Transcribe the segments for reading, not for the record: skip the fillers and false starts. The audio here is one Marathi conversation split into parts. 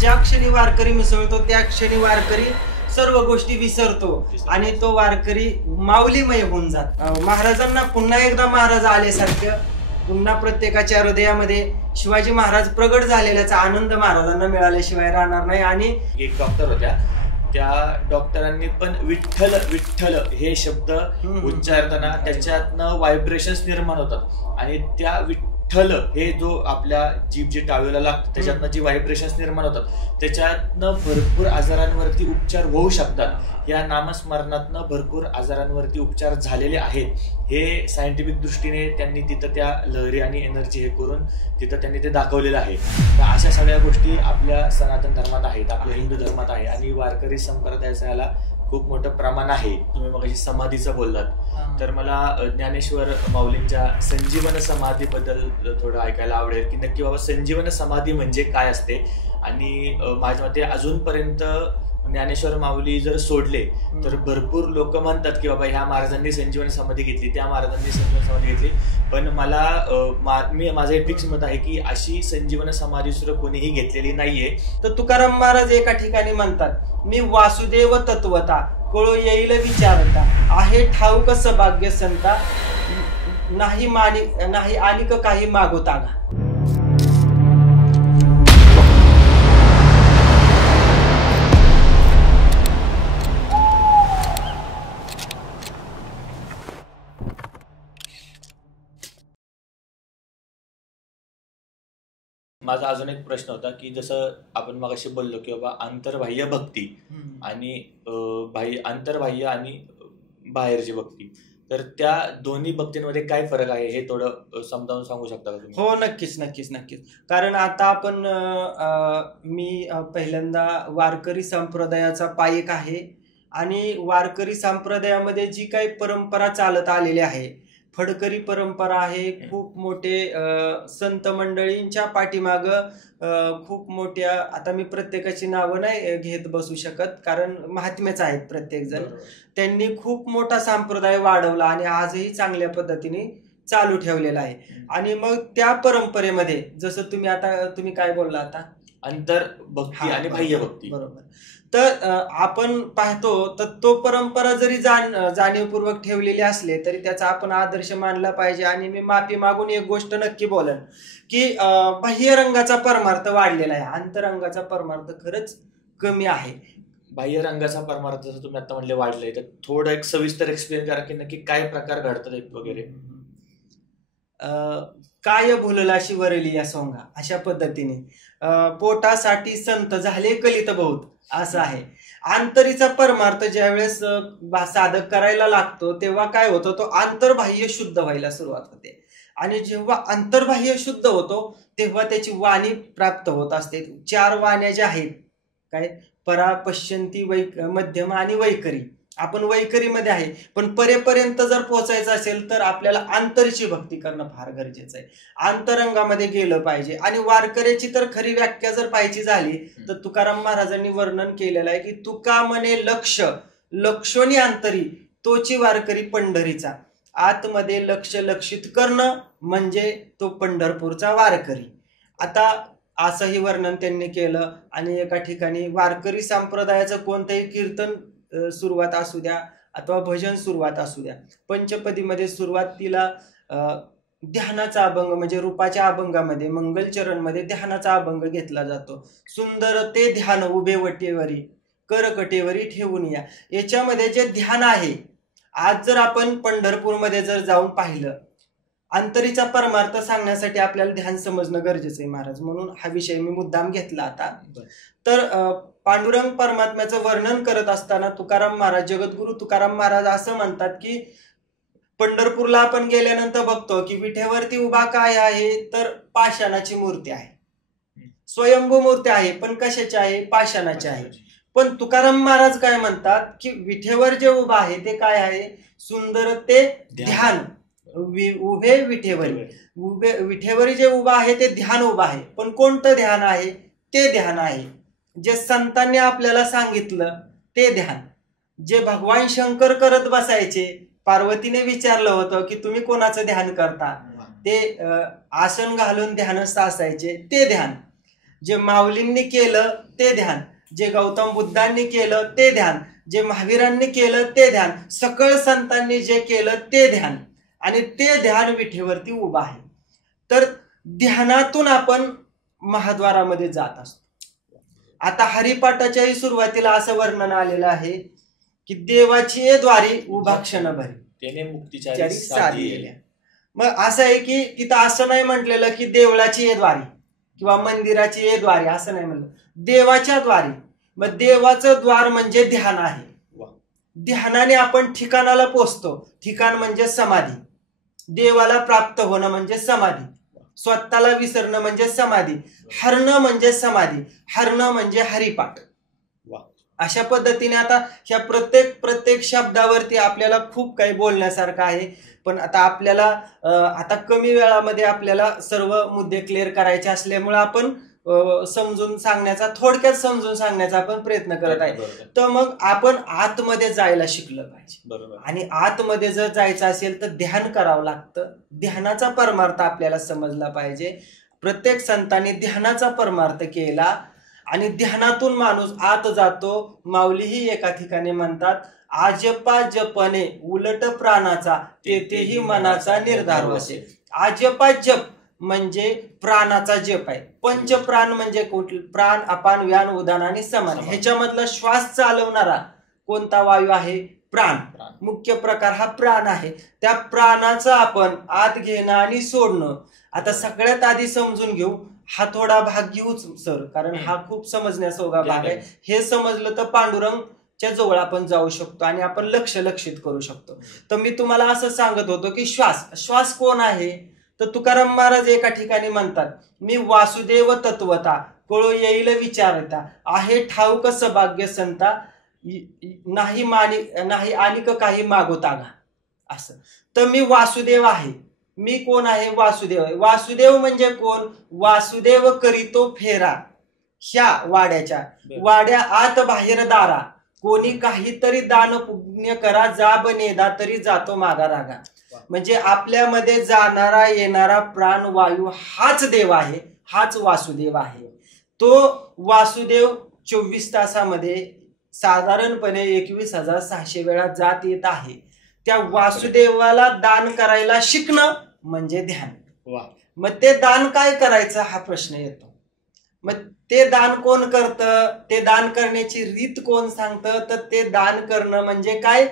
ज्या क्षणी वारकरी मिसळतो त्या क्षणी वारकरी सर्व गोष्टी विसरतो आणि तो वारकरी माऊलीमय होऊन जातो। महाराजांना पुन्हा एकदा महाराज आल्यासारखं, पुन्हा प्रत्येकाच्या हृदयामध्ये शिवाजी महाराज प्रगट झालेल्याचा आनंद महाराजांना मिळाल्याशिवाय राहणार नाही। आणि एक डॉक्टर होत्या, त्या डॉक्टरांनी पण विठ्ठल विठ्ठल हे शब्द उच्चारताना त्याच्यातनं व्हायब्रेशन्स निर्माण होतात आणि त्या विठ्ठल हे जो आपल्या जीभ जी टाळूला लागतं त्याच्यातनं जी व्हायब्रेशन्स निर्माण होतात त्याच्यातनं भरपूर आजारांवरती उपचार होऊ शकतात। या नामस्मरणातनं भरपूर आजारांवरती उपचार झालेले आहेत, हे सायंटिफिक दृष्टीने त्यांनी तिथं त्या लहरी आणि एनर्जी हे करून तिथं त्यांनी ते दाखवलेलं आहे। तर अशा सगळ्या गोष्टी आपल्या सनातन धर्मात आहेत, आपल्या हिंदू धर्मात आहे आणि वारकरी संप्रदायाचा याला खूप मोठं प्रमाण आहे। तुम्ही मग समाधीचं बोललात तर मला ज्ञानेश्वर माऊलींच्या संजीवन समाधीबद्दल थोडं ऐकायला आवडेल की नक्की बाबा संजीवन समाधी म्हणजे काय असते। आणि माझ्या मते अजूनपर्यंत ज्ञानेश्वर माऊली जर सोडले तर भरपूर लोक म्हणतात की बाबा ह्या महाराजांनी संजीवन समाधी घेतली, त्या महाराजांनी संजीवन समाधी घेतली, पण मला माझं एक फिक्स मत आहे की अशी संजीवन समाधी सुद्धा कोणीही घेतलेली नाहीये। तर तुकाराम महाराज एका ठिकाणी म्हणतात, मी वासुदेव तत्वता कळो येईल विचारता, आहे ठाऊक सभाग्य संता, नाही आणिक काही मागोता गा। माझा अजून एक प्रश्न होता की जसं आपण मगाशी बोललो की बाबा आंतरबाह्य भक्ती आणि आंतरबाह्य आणि बाहेरची भक्ती, तर त्या दोन्ही भक्तींमध्ये काय फरक आहे हे थोडं समजावून सांगू शकता का तुम्ही? हो, नक्कीच। कारण आता आपण मी पहिल्यांदा वारकरी संप्रदायाचा पायक आहे आणि वारकरी संप्रदायामध्ये जी काही परंपरा चालत आलेली आहे, फडकरी परंपरा आहे, खूप मोठे संत मंडळींच्या पाठीमाग खूप मोठ्या, आता मी प्रत्येकाची नावं नाही घेत बसू शकत कारण महात्मेच आहेत प्रत्येक जण, त्यांनी खूप मोठा संप्रदाय वाढवला आणि आजही चांगल्या पद्धतीने चालू ठेवलेला आहे। आणि मग त्या परंपरेमध्ये जसं तुम्ही काय बोलला आता, अंतर्भक्ती आणि बाह्य भक्ती, बरोबर। तर आपण पाहतो तर तो परंपरा जरी जाणीवपूर्वक ठेवलेली असले तरी त्याचा आपण आदर्श मानला पाहिजे। आणि मी माफी मागून एक गोष्ट नक्की बोलन की बाह्य रंगाचा परमार्थ वाढलेला आहे, अंतरंगाचा परमार्थ खरंच कमी आहे। बाह्य रंगाचा परमार्थ जसं तुम्ही आता म्हणले वाढलंय, तर थोडं एक सविस्तर एक्सप्लेन करा की नक्की काय प्रकार घडतात वगैरे। काय भुललाशी वरली या सोंगा, अशा पद्धतीने पोटासाठी संत झाले कलित बहुत, असं आहे। आंतरीचा परमार्थ ज्यावेळेस साधक करायला लागतो तेव्हा काय होतं, तो आंतरबाह्य शुद्ध व्हायला सुरुवात होते आणि जेव्हा अंतर्बाह्य शुद्ध होतो तेव्हा त्याची वाणी प्राप्त होत असते। 4 वाण्या ज्या आहेत, काय, परा, पश्यंती, मध्यम आणि वैखरी। आपण वैखरीमध्ये आहे, पण परेपर्यंत जर पोहोचायचं असेल तर आपल्याला अंतरची भक्ती करणं फार गरजेचं आहे, अंतरंगामध्ये गेलं पाहिजे। आणि वारकऱ्याची तर खरी व्याख्या जर पाहायची झाली तर तुकाराम महाराजांनी वर्णन केलेलं आहे की तुका मने लक्षोनी अंतरी, तोची वारकरी पंढरीचा, आतमध्ये लक्ष लक्षित करणं म्हणजे तो पंढरपूरचा वारकरी। आता असंही वर्णन त्यांनी केलं। आणि एका ठिकाणी वारकरी संप्रदायाचं कोणतंही कीर्तन सुरुवात असू द्या अथवा भजन सुरुवात असू द्या, पंचपदीमध्ये सुरुवातीला ध्यानाचा अभंग म्हणजे रूपाच्या अभंगामध्ये मंगलचरणमध्ये ध्यानाचा अभंग घेतला जातो। सुंदर ते ध्यान उभे वटेवरी, करकटेवरी ठेवून या। याच्यामध्ये जे ध्यान आहे, आज जर आपण पंढरपूरमध्ये जर जाऊन पाहिलं, अंतरीचा परमार्थ सांगण्यासाठी आपल्याला ध्यान समजणं गरजेचं आहे महाराज, म्हणून हा विषय मी मुद्दाम घेतला आता। तर पांडुरंग परमात्म्याचं वर्णन करत असताना तुकाराम महाराज, जगद्गुरु तुकाराम महाराज असं म्हणतात की पंढरपूरला आपण गेल्यानंतर बघतो की विठेवरती उभा काय आहे, तर पाषाणाची मूर्ती आहे, स्वयंभू मूर्ती आहे, पण कशाची आहे, पाषाणाची आहे। पण तुकाराम महाराज काय म्हणतात की विठेवर जे उभा आहे ते काय आहे, सुंदर ते ध्यान उभे विठेवरी, विठेवरी जे उभा आहे ते ध्यान उभा आहे। पण कोणतं ध्यान आहे, ते ध्यान आहे जे संतांनी आपल्याला सांगितलं, ते ध्यान जे भगवान शंकर करत बसायचे। पार्वतीने विचारलं होतं की तुम्ही कोणाचं ध्यान करता, ते आसन घालून ध्यानस्थ असायचे, ते ध्यान। जे माऊलींनी केलं ते ध्यान, जे गौतम बुद्धांनी केलं ते ध्यान, जे महावीरांनी केलं ते ध्यान, सकळ संतांनी जे केलं ते ध्यान, आणि ते ध्यान विठेवरती उभं आहे. तर ध्यानातून आपण महाद्वारामध्ये जात असतो. आता हरिपाठाच्याही सुरुवातीला असं वर्णन आलेलं आहे की देवाची ये द्वारी उभा क्षण भरी त्याने मुक्तीचारी साधी. मग असं आहे की तिथं असं नाही म्हटलेलं की देवळाची ये द्वारी किंवा मंदिराची ये द्वारी, असं नाही म्हणलं, देवाच्या द्वारी. मग देवाचं द्वार म्हणजे ध्यान आहे. ध्यानाने आपण ठिकाणाला पोचतो. ठिकाण म्हणजे समाधी. देवाला प्राप्त होणं म्हणजे समाधी. स्वतःला विसरणं म्हणजे समाधी. हरणं म्हणजे समाधी. हरणं म्हणजे हरिपाठ. अशा पद्धतीने आता ह्या प्रत्येक शब्दावरती आपल्याला खूप काही बोलण्यासारखं आहे. पण आता आपल्याला आता कमी वेळामध्ये आपल्याला सर्व मुद्दे क्लिअर करायचे असल्यामुळे आपण थोडक्यात समजून सांगण्याचा आपण प्रयत्न करत आहे. तर मग आपण आतमध्ये जायला शिकलं पाहिजे. आणि आतमध्ये जर जायचं असेल तर ध्यान करावं लागतं. ध्यानाचा परमार्थ आपल्याला समजला पाहिजे. प्रत्येक संतांनी ध्यानाचा परमार्थ केला आणि ध्यानातून माणूस आत जातो. माऊलीही एका ठिकाणी म्हणतात, आजपा जपणे उलट प्राणाचा तेथेही मनाचा निर्धार वसे. आजपा जप म्हणजे प्राणाचा जप आहे. पंचप्राण म्हणजे कुठले? प्राण, अपान, व्यान, उदान आणि समान. ह्याच्यामधला श्वास चालवणारा कोणता वायू आहे? प्राण. मुख्य प्रकार हा प्राण आहे. त्या प्राणाचं आपण आत घेणं आणि सोडणं. आता सगळ्यात आधी समजून घेऊ, हा थोडा भाग घेऊच सर, कारण हा खूप समजण्यासारखा भाग आहे. हे समजलं तर पांडुरंगच्या जवळ आपण जाऊ शकतो आणि आपण लक्षित करू शकतो. तर मी तुम्हाला असं सांगत होतो की श्वास कोण आहे? तर तुकाराम महाराज एका ठिकाणी म्हणतात, मी वासुदेव तत्वता कळो येईल विचारता आहे ठाऊक सभाग्य संता नाही आणिक काही मागोतागा. असं. तर मी वासुदेव आहे. मी कोण आहे? वासुदेव आहे. वासुदेव म्हणजे कोण? वासुदेव करीतो फेरा ह्या वाड्या आत बाहेर दारा, कोणी काहीतरी दान पुण्य करा, जा बनेदा तरी जातो मागा रागा. म्हणजे आपल्यामध्ये जाणारा येणारा प्राण वायू हाच देव आहे, हाच वासुदेव आहे. तो वासुदेव 24 तासामध्ये साधारणपणे 21,600 वेळा जात येत आहे. त्या वासुदेवाला दान करायला शिकणं म्हणजे ध्यान. मग ते दान काय करायचं हा प्रश्न येतो. मग ते दान कोण करतं? ते दान करण्याची रीत कोण सांगतं? तर ते दान करणं म्हणजे काय?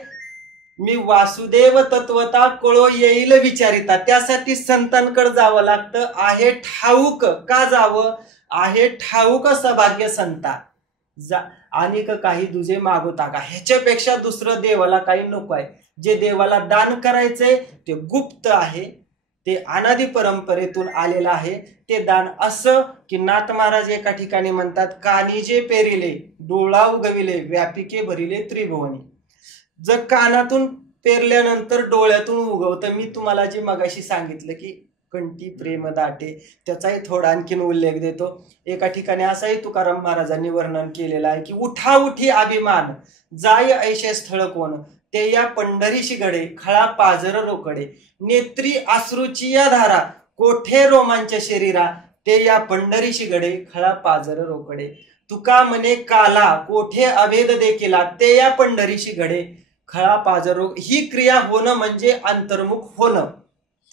मी वासुदेव तत्वता कळो येईल विचारिता. त्यासाठी संतांकडे जावं लागतं. आहे ठाऊक का जावं? आहे ठाऊक सभाग्य संता आणि काही दुजे मागोता का. ह्याच्यापेक्षा दुसरं देवाला काही नको आहे. जे देवाला दान करायचंय ते गुप्त आहे, ते अनादी परंपरेतून आलेलं आहे ते दान. असं की नाथ महाराज एका ठिकाणी म्हणतात, कानिजे पेरिले डोळा उगविले व्यापिके भरिले त्रिभुवनी. जर कानातून पेरल्यानंतर डोळ्यातून उगवतं. मी तुम्हाला जे मगाशी सांगितलं की कंठी प्रेम दाटे, त्याचाही थोडा आणखीन उल्लेख देतो. एका ठिकाणी असाही तुकाराम महाराजांनी वर्णन केलेलं आहे की उठा उठी अभिमान जाय ऐशे स्थळ कोण, ते या पंढरीशी घडे खळा पाजर रोकडे, नेत्री अश्रूची या धारा कोठे रोमांच शरीरा, ते या पंढरीशी घडे खळा पाजर रोकडे. तुका म्हणे काला कोठे अभेद देखिला, ते या पंढरीशी घडे खळा पाजर. ही क्रिया होणं म्हणजे अंतर्मुख होणं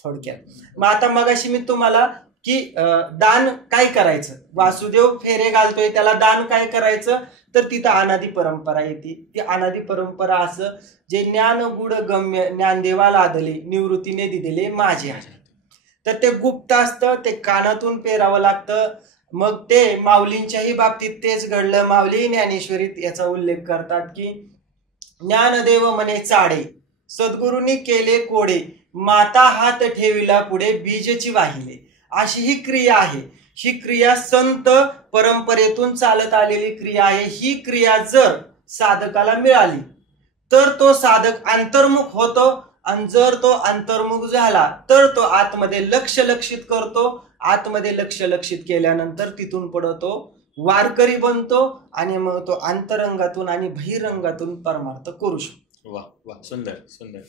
थोडक्यात. मग आता मगाशी मी तुम्हाला की दान काय करायचं, वासुदेव फेरे घालतोय त्याला दान काय करायचं, तर तिथं अनादी परंपरा येते. ती अनादी परंपरा असं जे ज्ञान गुड गम्य ज्ञानदेवा लादले निवृत्तीने दिलेले माझे आहे. तर ते गुप्त असतं, ते कानातून पेरावं लागतं. मग ते माऊलींच्याही बाबतीत तेच घडलं. माऊली ज्ञानेश्वरीत याचा उल्लेख करतात की ज्ञानदेव म्हणे चाडे सद्गुरूंनी केले कोडे, माता हात ठेविला पुढे बीजची वाहिले. अशी ही क्रिया आहे. ही क्रिया संत परंपरेतून चालत आलेली क्रिया आहे. ही क्रिया जर साधकाला मिळाली तर तो साधक अंतर्मुख होतो, आणि जर तो अंतर्मुख झाला तर तो आतमध्ये लक्षित करतो. आतमध्ये लक्षित केल्यानंतर तिथून पुढे तो वारकरी बनतो आणि मग तो अंतरंगातून आणि बहिरंगातून परमार्थ करू शकतो. वा वा, सुंदर सुंदर.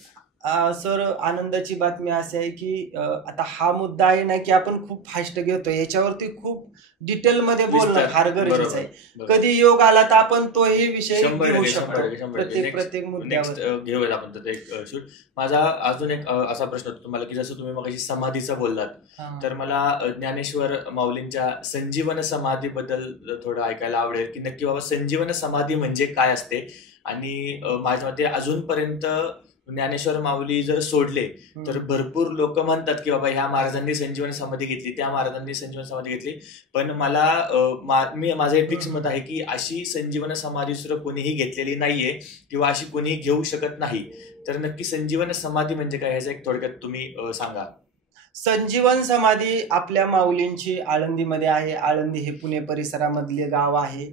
सर, आनंदाची बातमी अशी आहे की आता हा मुद्दा आहे ना की आपण खूप फास्ट घेतो, याच्यावरती खूप डिटेलमध्ये बोलणं फार गरजेचं आहे. कधी योग आला तर आपण तोही विषय घेऊ शकतो प्रत्येक मुद्द्यावर घेऊयात आपण तर एक शूट. माझा अजून एक असा प्रश्न होता तुम्हाला की जसं तुम्ही मगाशी समाधीचं बोललात, तर मला ज्ञानेश्वर माऊलींच्या संजीवन समाधीबद्दल थोडं ऐकायला आवडेल की नक्की बाबा संजीवन समाधी म्हणजे काय असते. आणि माझ्या मते अजूनपर्यंत ज्ञानेश्वर माऊली जर सोडले तर भरपूर लोक म्हणतात की बाबा ह्या महाराजांनी संजीवन समाधी घेतली, त्या महाराजांनी संजीवन समाधी घेतली, पण माझं एक फिक्स मत आहे की अशी संजीवन समाधी सुद्धा कोणीही घेतलेली नाहीये किंवा अशी कोणीही घेऊ शकत नाही. तर नक्की संजीवन समाधी म्हणजे काय ह्याचा एक थोडक्यात तुम्ही सांगा. संजीवन समाधी आपल्या माऊलींची आळंदीमध्ये आहे. आळंदी हे पुणे परिसरामधले गाव आहे.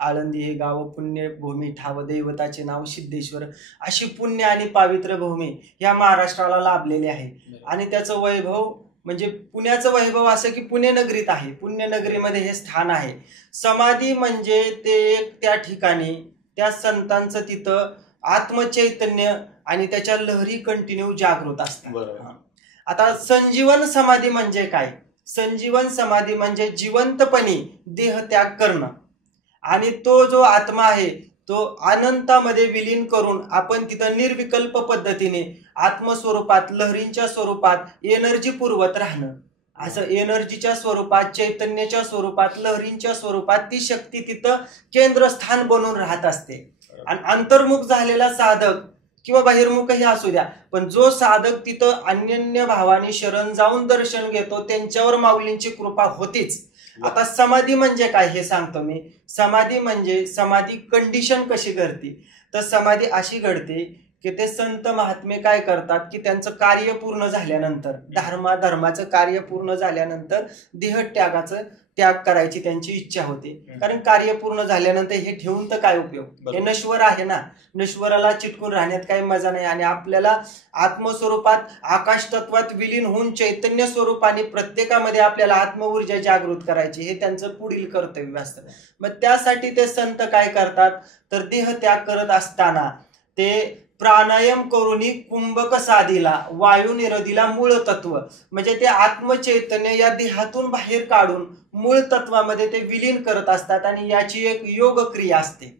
आळंदी हे गाव पुण्यभूमी ठाव, दैवताचे नाव सिद्धेश्वर, अशी पुण्य आणि पावित्र भूमी या महाराष्ट्राला लाभलेली आहे. आणि त्याचं वैभव म्हणजे पुण्याचं वैभव असं की पुणे नगरीत आहे, पुण्यनगरीमध्ये हे स्थान आहे. समाधी म्हणजे ते त्या ठिकाणी त्या संतांचं तिथं आत्मचैतन्य आणि त्याच्या लहरी कंटिन्यू जागृत असतात. आता संजीवन समाधी म्हणजे काय? संजीवन समाधी म्हणजे जिवंतपणी देह त्याग करणं आणि तो जो आत्मा आहे तो अनंतामध्ये विलीन करून आपण तिथं निर्विकल्प पद्धतीने आत्मस्वरूपात, लहरींच्या स्वरूपात एनर्जी पुरवत राहणं. असं एनर्जीच्या स्वरूपात, चैतन्याच्या स्वरूपात, लहरींच्या स्वरूपात ती शक्ती तिथं केंद्रस्थान बनून राहत असते. आणि अंतर्मुख झालेला साधक किंवा बाहिर्मुखही असू द्या, पण जो साधक तिथं अनन्य भावाने शरण जाऊन दर्शन घेतो त्यांच्यावर माऊलींची कृपा होतीच. आता समाधी म्हणजे काय हे सांगतो मी. समाधी म्हणजे समाधी कंडिशन कशी घडते, तर समाधी अशी घडते की ते संत महात्मे काय करतात की त्यांचं कार्य पूर्ण झाल्यानंतर, धर्माचं कार्य पूर्ण झाल्यानंतर देहत्यागाचं त्याग करायची त्यांची इच्छा होते. कारण कार्य पूर्ण झाल्यानंतर हे ठेवून तर काय उपयोग, हे नश्वर आहे ना, नश्वराला चिटकून राहण्यात काही मजा नाही. आणि आपल्याला आत्मस्वरूपात आकाश तत्वात विलीन होऊन चैतन्य स्वरूपाने प्रत्येकामध्ये आपल्याला आत्मऊर्जा जागृत करायची, हे त्यांचं पुढील कर्तव्य असतं. मग त्यासाठी ते संत काय करतात, तर देह त्याग करत असताना ते प्राणायाम करूनी कुंभक साधीला, वायू निरोधीला मूळ तत्व म्हणजे ते आत्मचैतन्य या देहातून बाहेर काढून मूळ तत्वामध्ये ते विलीन करत असतात. आणि याची एक योग क्रिया असते.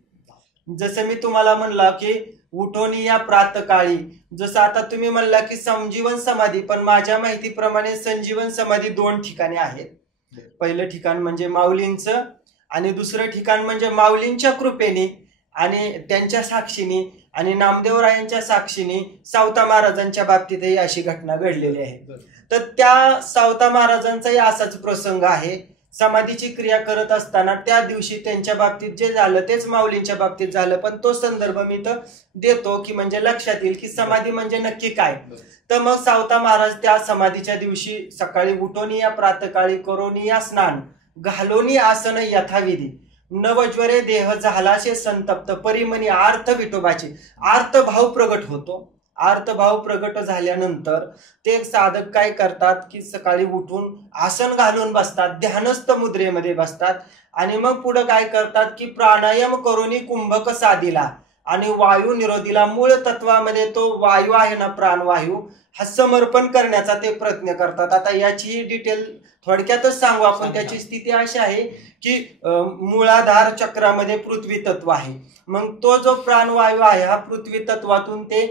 जसं मी तुम्हाला म्हणला की उठोनी या प्रातकाळी, जसं आता तुम्ही म्हणला की संजीवन समाधी, पण माझ्या माहितीप्रमाणे संजीवन समाधी 2 ठिकाणी आहेत. पहिलं ठिकाण म्हणजे माऊलींचं आणि दुसरं ठिकाण म्हणजे माऊलींच्या कृपेने आणि त्यांच्या साक्षीने आणि नामदेवरायांच्या साक्षीने सावता महाराजांच्या बाबतीतही अशी घटना घडलेली आहे. तर त्या सावता महाराजांचाही असाच प्रसंग आहे. समाधीची क्रिया करत असताना त्या दिवशी त्यांच्या बाबतीत जे झालं तेच माऊलींच्या बाबतीत झालं, पण तो संदर्भ मी तर देतो की म्हणजे लक्षात येईल की समाधी म्हणजे नक्की काय. तर मग सावता महाराज त्या समाधीच्या दिवशी सकाळी उठोनी या प्रातकाळी करोनी या स्नान घालोनी आसन यथाविधी नवज्वरे देह झालाशे संतप्त परिमनी आर्थ विठोबाचे आर्तभाव प्रगट होतो. आर्तभाव प्रगट झाल्यानंतर ते साधक काय करतात की सकाळी उठून आसन घालून बसतात, ध्यानस्थ मुद्रेमध्ये बसतात आणि मग पुढे काय करतात की प्राणायाम करूनी कुंभक साधीला आणि वायू निरोधीला, मूळ तत्वामध्ये तो वायू आहे ना, प्राणवायू, हा समर्पण करण्याचा ते प्रयत्न करतात. आता याची डिटेल थोडक्यातच सांगू आपण. त्याची स्थिती अशी आहे की मूळाधार चक्रामध्ये पृथ्वी तत्व आहे. मग तो जो प्राणवायू आहे हा पृथ्वी तत्वातून ते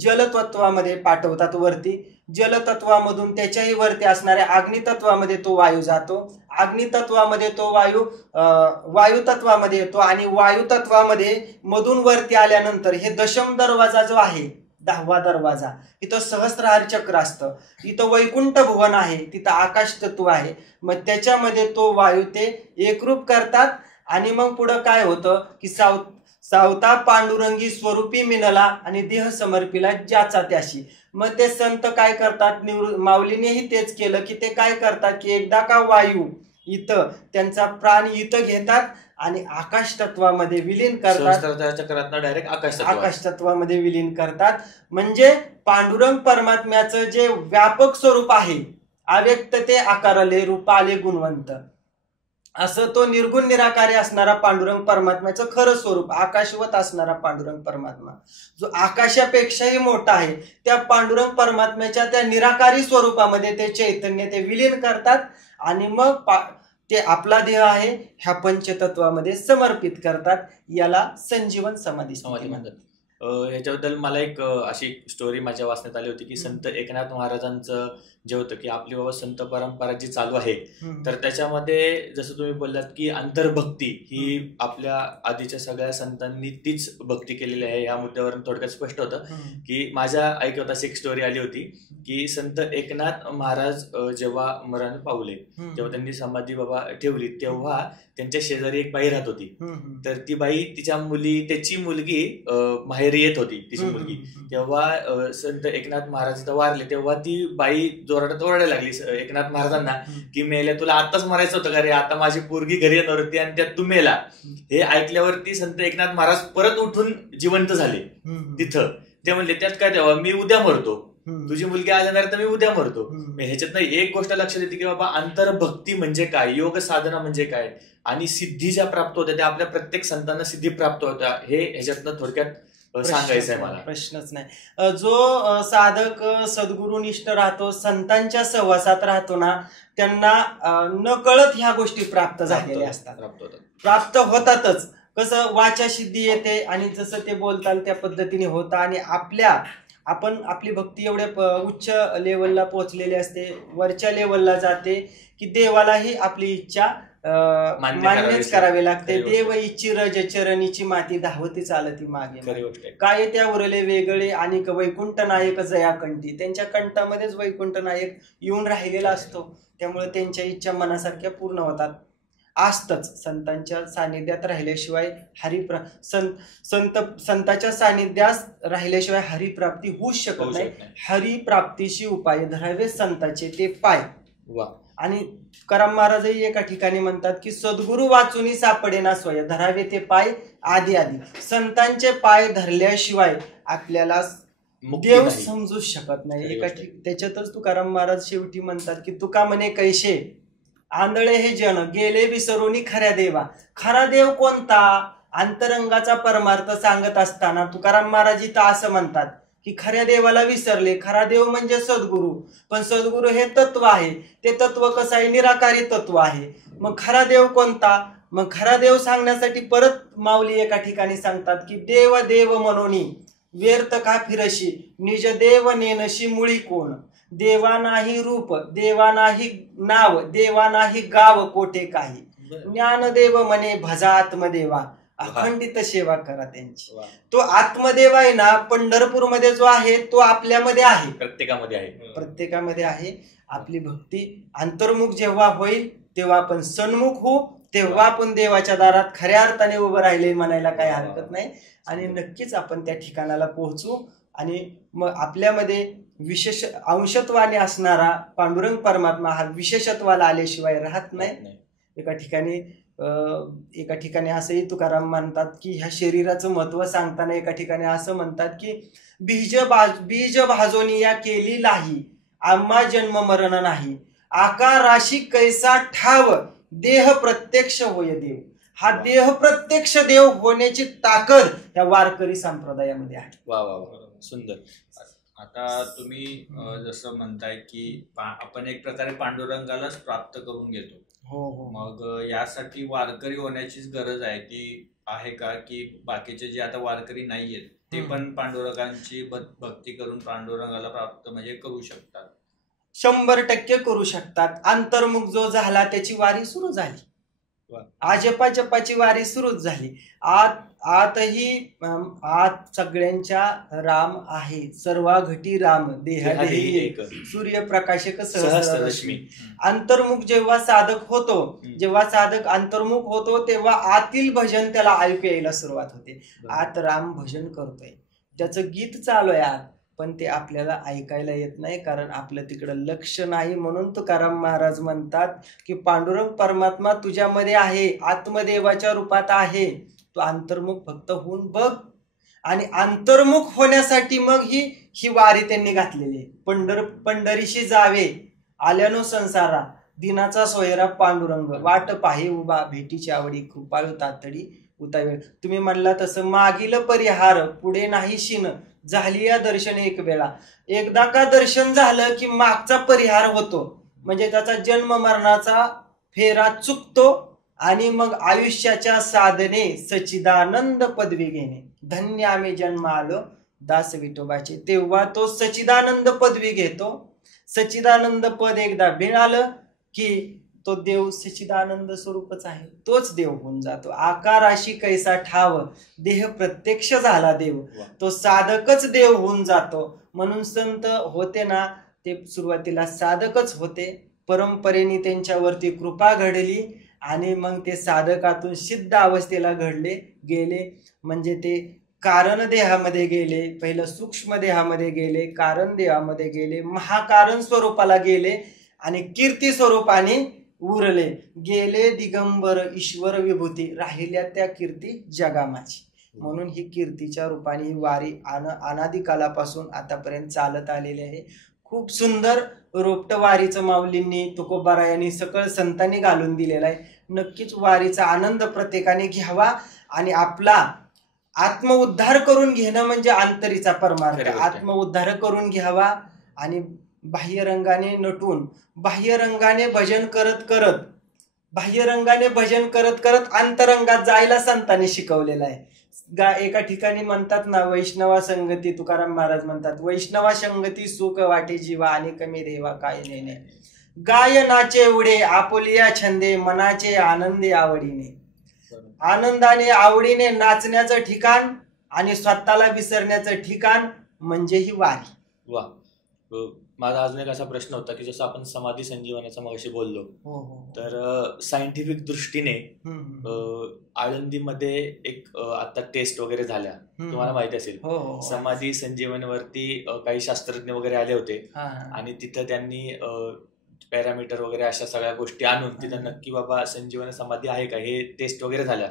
जलतत्वामध्ये पाठवतात वरती, जलतत्वामधून त्याच्याही वरती असणाऱ्या अग्नितत्वामध्ये तो वायू जातो, अग्नितत्वामध्ये तो वायू तत्वामध्ये येतो आणि वायू तत्वामध्ये मधून वरती आल्यानंतर हे दशम दरवाजा जो आहे, 10वा दरवाजा, इथं सहस्त्रहार चक्र असतं, इथं वैकुंठ भुवन आहे, तिथं आकाश तत्व आहे. मग त्याच्यामध्ये तो वायू ते एकरूप करतात आणि मग पुढं काय होतं की सावता पांडुरंगी स्वरूपी मिनला आणि देह समर्पिला ज्याचा त्याशी. मग ते संत काय करतात, माऊलीनेही तेच केलं की ते काय करतात की एकदा का वायू इथं त्यांचा प्राण इथं घेतात आणि आकाश तत्वामध्ये विलीन करतात, डायरेक्ट आकाश तत्वामध्ये विलीन करतात. म्हणजे पांडुरंग परमात्म्याचं जे व्यापक स्वरूप आहे, अव्यक्त ते आकारले, रूपाले गुणवंत, असं तो निर्गुण निराकारी असणारा पांडुरंग परमात्म्याचं खरं स्वरूप, आकाशवत असणारा पांडुरंग परमात्मा जो आकाशापेक्षाही मोठा आहे, त्या पांडुरंग परमात्म्याच्या त्या निराकारी स्वरूपामध्ये ते चैतन्य ते विलीन करतात आणि मग ते आपला देह आहे ह्या पंचतत्वामध्ये समर्पित करतात. याला संजीवन समाधी म्हणतात. ह्याच्याबद्दल मला एक अशी स्टोरी माझ्या वाचण्यात आली होती की संत एकनाथ महाराजांचं जे होतं की आपली बाबा संत परंपरा जी चालू आहे, तर त्याच्यामध्ये जसं तुम्ही बोललात की अंतर्भक्ती ही आपल्या आधीच्या सगळ्या संतांनी तीच भक्ती केलेली आहे. या मुद्द्यावरून थोडक्यात स्पष्ट होतं की माझ्या ऐकत अशी एक स्टोरी आली होती की संत एकनाथ महाराज जेव्हा मरण पावले, जेव्हा त्यांनी समाधी बाबा ठेवली, तेव्हा त्यांच्या शेजारी एक बाई राहत होती. तर ती बाई त्याची मुलगी माहेरी येत होती, तिची मुलगी. तेव्हा संत एकनाथ महाराज वारले, तेव्हा ती बाई जोरात ओरडायला लागली एकनाथ महाराजांना की मेल्या, तुला आताच मरायचं होतं का रे, आता माझी पोरगी घरी येणार होती आणि त्यात तू मेला. हे ऐकल्यावरती संत एकनाथ महाराज परत उठून जिवंत झाले तिथं. ते म्हणले त्यात काय, तेव्हा मी उद्या मरतो, तुझी मुलगी आल्यानंतर तर मी उद्या मरतो. ह्याच्यातनं एक गोष्ट लक्षात येते की बाबा अंतर्भक्ती म्हणजे काय, योग साधना म्हणजे काय, आणि सिद्धी ज्या प्राप्त होत्या त्या आपल्या प्रत्येक संतांना सिद्धी प्राप्त होत्या, हे ह्याच्यातनं थोडक्यात सांगायचं आहे मला. प्रश्नच नाही. जो साधक सद्गुरुनिष्ठ राहतो, संतांच्या सहवासात राहतो ना, त्यांना नकळत ह्या गोष्टी प्राप्त झालेल्या असतात, प्राप्त होतातच. कसं वाचा सिद्धी येते आणि जसं ते बोलताल त्या पद्धतीने होतं आणि आपण आपली भक्ती एवढ्या उच्च लेवलला पोहोचलेली असते, वरच्या लेवलला जाते की देवालाही आपली इच्छा मान्यच करावी लागते. देव इच्छी रज चरणीची माती धावती चालती मागे, काय त्या उरले वेगळे आणि वैकुंठ नायक जया कंठी. त्यांच्या कंठामध्येच वैकुंठ नायक येऊन राहिलेला असतो, त्यामुळे त्यांच्या इच्छा मनासारख्या पूर्ण होतात. असतच संतांच्या सानिध्यात राहिल्याशिवाय संतांच्या सानिध्यात राहिल्याशिवाय हरिप्राप्ती होऊच शकत नाही. हरिप्राप्तीशी उपाय धरावे संतांचे ते पाय. आणि तुकाराम महाराजही एका ठिकाणी म्हणतात की सद्गुरु वाचुनी सापडेना स्वय, धरावे ते पाय आधी आधी. संतांचे पाय धरल्याशिवाय आपल्याला देव समजू शकत नाही. त्याच्यातच तुकाराम महाराज शेवटी म्हणतात की तुका म्हणे कैसे आंधळे हे जन गेले विसरूनी खऱ्या देवा. खरा देव कोणता, अंतरंगाचा परमार्थ सांगत असताना तुकाराम महाराज इथं असं म्हणतात की खऱ्या देवाला विसरले. खरा देव म्हणजे सद्गुरु, पण सद्गुरु हे तत्व आहे. ते तत्व कसं आहे, निराकारी तत्व आहे. मग खरा देव कोणता, मग खरा देव सांगण्यासाठी परत माऊली एका ठिकाणी सांगतात की देव देव मनोनी व्यर्थ का फिरशी, निज देव नेनशी मुळी कोण. देवा नाही रूप, देवा नाही नाव, देवा नाही गाव कोठे काही. ज्ञानदेव म्हणे भजा आत्मदेवा, अखंडित सेवा करा त्यांची. तो आत्मदेव आहे ना, पंढरपूरमध्ये जो आहे तो आपल्यामध्ये आहे, प्रत्येकामध्ये आहे. आपली भक्ती अंतर्मुख जेव्हा होईल तेव्हा आपण सन्मुख होऊ, तेव्हा आपण देवाच्या दारात खऱ्या अर्थाने उभं राहिले म्हणायला काही हरकत नाही. आणि नक्कीच आपण त्या ठिकाणाला पोहोचू. आणि मग आपल्यामध्ये विशेष अंशत्वाने असणारा पांडुरंग परमात्मा हा विशेषत्वाला आल्याशिवाय राहत नाही. एका ठिकाणी असंही तुकाराम म्हणतात की ह्या शरीराचं महत्व सांगताना एका ठिकाणी असं म्हणतात की बीज भाजोनिया केली लाही, आम्हा जन्म मरण नाही. आकाराशी कैसा ठाव, देह प्रत्यक्ष होय देव. हा देह प्रत्यक्ष देव होण्याची ताकद या वारकरी संप्रदायामध्ये आहे. वा वा वा, सुंदर. आता तुम्ही जसं म्हणताय की आपण एक प्रकारे पांडुरंगालाच प्राप्त करून घेतो. मग यासाठी वारकरी होण्याचीच गरज आहे ती आहे का, की बाकीचे जे आता वारकरी नाहीयेत ते पण पांडुरंगांची भक्ती करून पांडुरंगाला प्राप्त म्हणजे करू शकतात? 100% करू शकतात. अंतर्मुख जो झाला त्याची वारी सुरू झाली, आजपा जपाची वारी सुरूच झाली. आत सगळ्यांच्या राम आहे, सर्वा घटी राम देहादेही एक, सूर्यप्रकाशक सहस्ररश्मी. अंतर्मुख जेव्हा साधक होतो, जेव्हा साधक अंतर्मुख होतो तेव्हा आतील भजन त्याला ऐकू यायला सुरुवात होते. आत राम भजन करतोय, त्याचं गीत चालू आहे आत, पण ते आपल्याला ऐकायला येत नाही कारण आपलं तिकडं लक्ष नाही. म्हणून तुकाराम महाराज म्हणतात की पांडुरंग परमात्मा तुझ्यामध्ये आहे, आत्मदेवाच्या रूपात आहे. तू अंतर्मुख फक्त होऊन बघ. आणि अंतर्मुख होण्यासाठी मग ही वारी त्यांनी घातलेली आहे. पंढरीशी जावे आल्यानो संसारा, दिनाचा सोयरा पांडुरंग, वाट पाहे उभा भेटीची आवडी, कृपाळू तातडी उतावेळ. तुम्ही म्हणला तसं मागील परिहार पुढे नाही शिन, झाली या दर्शन एक वेळा. एकदा का दर्शन झालं की मागचा परिहार होतो, म्हणजे त्याचा जन्म मरणाचा फेरा चुकतो आणि मग आयुष्याच्या साधने सच्चिदानंद पदवी घेणे. धन्य आम्ही जन्म आलो दास विठोबाचे. तेव्हा तो सच्चिदानंद पदवी घेतो. सच्चिदानंद पद एकदा मिळालं की तो देव सच्चिदानंद स्वरूपच आहे, तोच देव होऊन जातो. आकाराशी कैसा ठाव देह प्रत्यक्ष झाला देव, तो साधकच देव होऊन जातो. म्हणून संत होते ना ते सुरुवातीला साधकच होते, परंपरेने त्यांच्यावरती कृपा घडली आणि मग ते साधकातून सिद्ध अवस्थेला घडले गेले. म्हणजे ते कारण देहामध्ये गेले, पहिलं सूक्ष्म देहामध्ये गेले, कारण देहामध्ये गेले, महाकारण स्वरूपाला गेले आणि कीर्ती स्वरूपाने उरले. गेले दिगंबर ईश्वर विभूती, राहिल्या त्या कीर्ती जगामाची. म्हणून ही कीर्तीच्या रूपाने ही वारी अनादिकालापासून आतापर्यंत चालत आलेली आहे. खूप सुंदर रोपट वारीचं माऊलींनी तुकोबारायांनी सकळ संतांनी घालून दिलेलं आहे. नक्कीच वारीचा आनंद प्रत्येकाने घ्यावा आणि आपला आत्मउद्धार करून घेणं म्हणजे अंतरीचा परमार्थ. आत्मउद्धार करून घ्यावा आणि बाह्यरंगाने नटून बाह्यरंगाने भजन करत करत अंतरंगात जायला संतांनी शिकवलेलं आहे. एका ठिकाणी म्हणतात ना, वैष्णवा संगती, तुकाराम महाराज म्हणतात, वैष्णवा संगती सुख वाटे जीवा आणि कमी देवा काय नेणे. गायनाचे उडे आपुलिया छंदे, मनाचे आनंदे आवडीने. आनंदाने आवडीने नाचण्याचं ठिकाण आणि स्वतःला विसरण्याचं ठिकाण म्हणजे ही वारी. वा. माझा अजून एक असा प्रश्न होता की जसं आपण समाधी संजीवनाचा मगाशी बोललो, तर सायंटिफिक दृष्टीने आळंदीमध्ये एक आता टेस्ट वगैरे झाल्या, तुम्हाला माहिती असेल. समाधी संजीवनावरती काही शास्त्रज्ञ वगैरे आले होते आणि तिथं त्यांनी पॅरामीटर वगैरे अशा सगळ्या गोष्टी आणून तिथं नक्की बाबा संजीवन समाधी आहे का हे टेस्ट वगैरे झाल्या.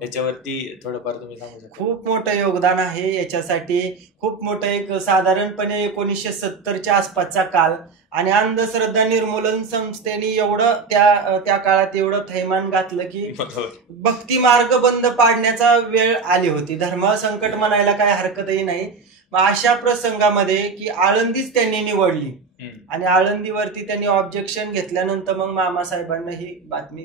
त्याच्यावरती थोडंफार तुम्ही सांगू शकता. खूप मोठं योगदान आहे याच्यासाठी. खूप मोठं एक साधारणपणे 1970च्या आसपासचा काळ आणि अंधश्रद्धा निर्मूलन संस्थेने एवढं त्या काळात एवढं थैमान घातलं की भक्ती मार्ग बंद पाडण्याचा वेळ आली होती. धर्म संकट म्हणायला काय हरकतही नाही. अशा प्रसंगामध्ये की आळंदीच त्यांनी निवडली आणि आळंदीवरती त्यांनी ऑब्जेक्शन घेतल्यानंतर मग मामासाहेबांना ही बातमी,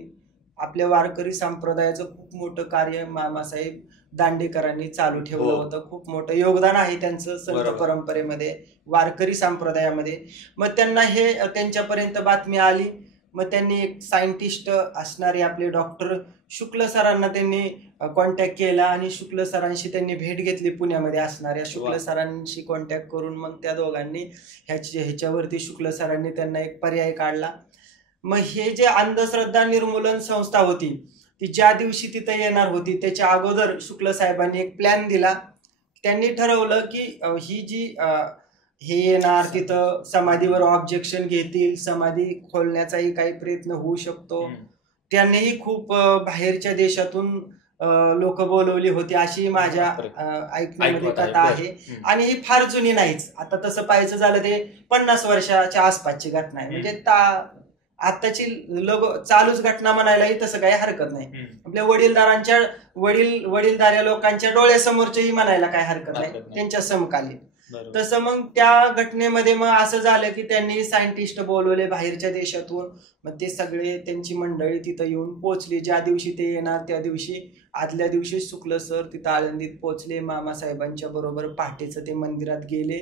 आपल्या वारकरी संप्रदायाचं खूप मोठं कार्य मामासाहेब दांडेकरांनी चालू ठेवलं होतं. खूप मोठं योगदान आहे त्यांचं संत परंपरेमध्ये, वारकरी संप्रदायामध्ये. मग त्यांना हे त्यांच्यापर्यंत बातमी आली. मग त्यांनी एक सायंटिस्ट असणारे आपले डॉक्टर शुक्ल सरांना त्यांनी कॉन्टॅक्ट केला आणि शुक्ल सरांशी त्यांनी भेट घेतली. पुण्यामध्ये असणाऱ्या शुक्ल सरांशी कॉन्टॅक्ट करून मग त्या दोघांनी ह्याच्यावरती शुक्ल सरांनी त्यांना एक पर्याय काढला. मग हे जे अंधश्रद्धा निर्मूलन संस्था होती ती ज्या दिवशी तिथं येणार होती त्याच्या अगोदर शुक्ल साहेबांनी एक प्लॅन दिला. त्यांनी ठरवलं की ही जी हे येणार तिथं समाधीवर ऑब्जेक्शन घेतील, समाधी खोलण्याचाही काही प्रयत्न होऊ शकतो. त्यांनीही खूप बाहेरच्या देशातून लोक बोलवली होती अशी माझ्या ऐकण्यामध्ये कथा आहे. आणि ही फार जुनी नाहीच. आता तसं पाहायचं झालं ते 50 वर्षाच्या आसपासची घटना आहे. म्हणजे आताची चालूच घटना म्हणायलाही तसं काही हरकत नाही. आपल्या वडीलधाऱ्या लोकांच्या डोळ्यासमोरच्याही म्हणायला काही हरकत नाही, त्यांच्या समकालीन. तसं मग त्या घटनेमध्ये मग असं झालं की त्यांनी सायंटिस्ट बोलवले बाहेरच्या देशातून. मग ते सगळे त्यांची मंडळी तिथं येऊन पोहोचली. ज्या दिवशी ते येणार त्या दिवशी आदल्या दिवशी शुक्ल सर तिथं आळंदीत पोहोचले. मामासाहेबांच्या बरोबर पहाटेचं ते मंदिरात गेले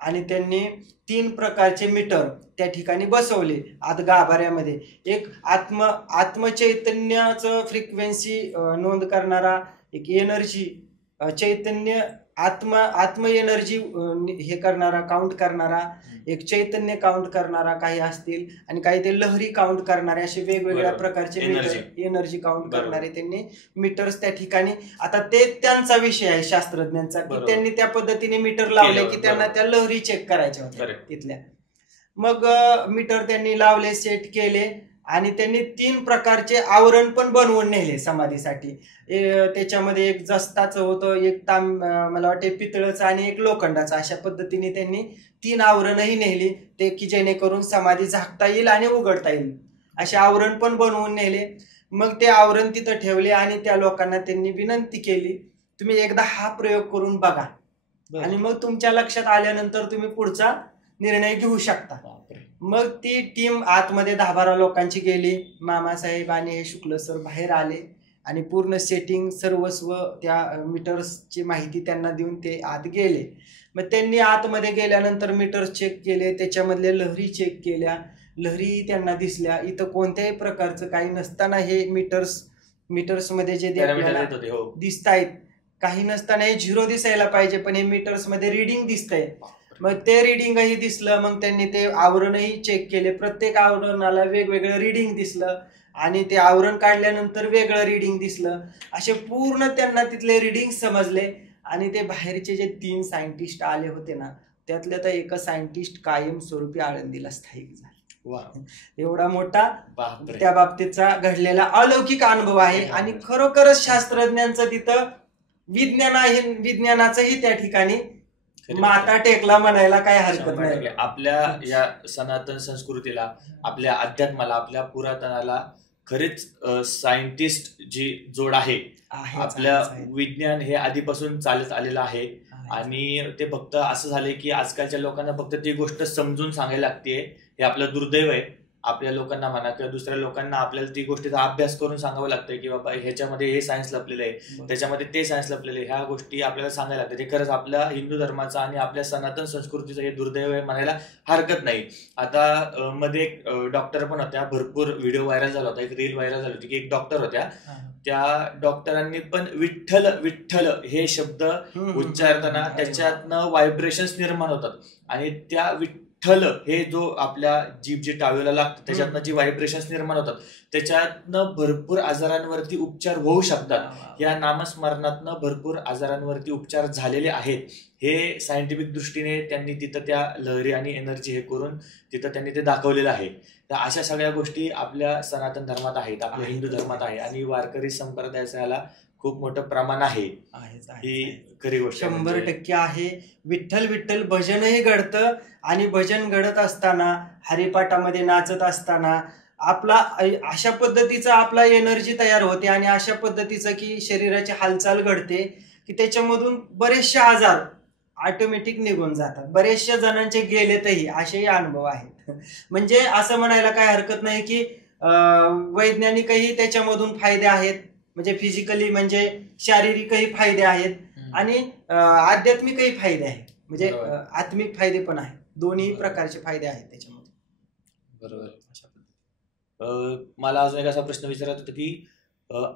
आणि त्यांनी 3 प्रकारचे मीटर त्या ठिकाणी बसवले आत गाभाऱ्यामध्ये. एक आत्मचैतन्याचं फ्रिक्वेन्सी नोंद करणारा, एक एनर्जी चैतन्य आत्म एनर्जी हे करणारा काउंट करणारा, एक चैतन्य काउंट करणारा काही असतील आणि काही ते लहरी काउंट करणारे, असे वेगवेगळ्या प्रकारचे एनर्जी काउंट करणारे त्यांनी मीटर्स त्या ठिकाणी. आता ते त्यांचा विषय आहे शास्त्रज्ञांचा की त्यांनी त्या पद्धतीने मीटर लावले की त्यांना त्या लहरी चेक करायच्या होत्या तिथल्या. मग मीटर त्यांनी लावले, सेट केले आणि त्यांनी 3 प्रकारचे आवरण पण बनवून नेले समाधीसाठी. त्याच्यामध्ये एक जस्ताचं होतं, एक मला वाटते पितळाचं आणि एक लोखंडाचं. अशा पद्धतीने त्यांनी 3 आवरणही नेली ते की जेणेकरून समाधी झाकता येईल आणि उघडता येईल. असे आवरण पण बनवून नेले. मग ते आवरण तिथं ठेवले आणि त्या लोकांना त्यांनी विनंती केली, तुम्ही एकदा हा प्रयोग करून बघा आणि मग तुमच्या लक्षात आल्यानंतर तुम्ही पुढचा निर्णय घेऊ शकता. मग ती टीम आतमध्ये 10-12 लोकांची गेली. मामासाहेब आणि हे शुक्ल सर बाहेर आले आणि पूर्ण सेटिंग सर्वस्व त्या मीटर्सची माहिती त्यांना देऊन ते आत गेले. मग त्यांनी आतमध्ये गेल्यानंतर मीटर्स चेक केले, त्याच्यामधले लहरी चेक केल्या, लहरी त्यांना दिसल्या. इथं कोणत्याही प्रकारचं काही नसताना हे मीटर्समध्ये जे दिसत आहेत काही नसताना हे 0 दिसायला पाहिजे, पण हे मीटर्समध्ये रिडिंग दिसतंय. मग ते रिडिंगही दिसलं. मग त्यांनी ते आवरणही चेक केले, प्रत्येक आवरणाला वेगवेगळं रिडिंग दिसलं आणि ते आवरण काढल्यानंतर वेगळं रिडिंग दिसलं. असे पूर्ण त्यांना तिथले रिडिंग समजले आणि ते बाहेरचे जे 3 सायंटिस्ट आले होते ना, त्यातल्या तर एक सायंटिस्ट कायमस्वरूपी आळंदीला स्थायिक झाला. एवढा मोठा त्या बाबतीतचा घडलेला अलौकिक अनुभव आहे. आणि खरोखरच शास्त्रज्ञांचं तिथं विज्ञानाचंही त्या ठिकाणी माता टेकला म्हणायला काय हरकत नाही. आपल्या या सनातन संस्कृतीला, आपल्या अध्यात्माला, आपल्या पुरातनाला खरेच सायंटिस्ट जी जोड आहे. आपल्या विज्ञान हे आधीपासून चालत आलेलं आहे आणि ते फक्त असं झालंय की आजकालच्या लोकांना फक्त ती गोष्ट समजून सांगायला लागते. हे आपलं दुर्दैव आहे. आपल्या लोकांना म्हणा किंवा दुसऱ्या लोकांना आपल्याला ती गोष्टीचा अभ्यास करून सांगावं लागतं की बाबा ह्याच्यामध्ये हे सायन्स लपलेलं आहे, त्याच्यामध्ये ते सायन्स लपलेलं आहे. ह्या गोष्टी आपल्याला सांगायला लागतात. हे खरंच आपल्या हिंदू धर्माचा आणि आपल्या सनातन संस्कृतीचं हे दुर्दैव आहे म्हणायला हरकत नाही. आता मध्ये एक डॉक्टर पण होत्या, भरपूर व्हिडिओ व्हायरल झाला होता, एक रील व्हायरल झाली होती की एक डॉक्टर होत्या, त्या डॉक्टरांनी पण विठ्ठल विठ्ठल हे शब्द उच्चारताना त्याच्यातनं व्हायब्रेशन्स निर्माण होतात आणि त्या विठ्ठल हे जो आपल्या जीभ जी टाळूला लागतं त्याच्यातनं जी व्हायब्रेशन्स निर्माण होतात त्याच्यातनं भरपूर आजारांवरती उपचार होऊ शकतात. या नामस्मरणातनं भरपूर आजारांवरती उपचार झालेले आहेत. हे सायंटिफिक दृष्टीने त्यांनी तिथं त्या लहरी आणि एनर्जी हे करून तिथं त्यांनी ते दाखवलेलं आहे. तर अशा सगळ्या गोष्टी आपल्या सनातन धर्मात आहेत, आपल्या हिंदू धर्मात आहे आणि वारकरी संप्रदायाचा याला खूप मोठं प्रमाण आहे. ही खरी गोष्ट 100% आहे. विठ्ठल विठ्ठल भजनही घडतं आणि भजन घडत असताना, हरिपाठामध्ये नाचत असताना आपला अशा पद्धतीचा आपला एनर्जी तयार होते आणि अशा पद्धतीचं की शरीराची हालचाल घडते की त्याच्यामधून बरेचसे आजार ऑटोमॅटिक निघून जातात. बरेचशा जणांचे गेलेतही, असेही अनुभव आहेत. म्हणजे असं म्हणायला काय हरकत नाही की वैज्ञानिकही त्याच्यामधून फायदे आहेत, म्हणजे फिजिकली म्हणजे शारीरिकही फायदे आहेत आणि आध्यात्मिकही फायदे आहेत, म्हणजे आत्मिक फायदे पण आहेत. दोन्ही प्रकारचे फायदे आहेत त्याच्यामध्ये. बरोबर. मला अजून एक असा प्रश्न विचारत होता की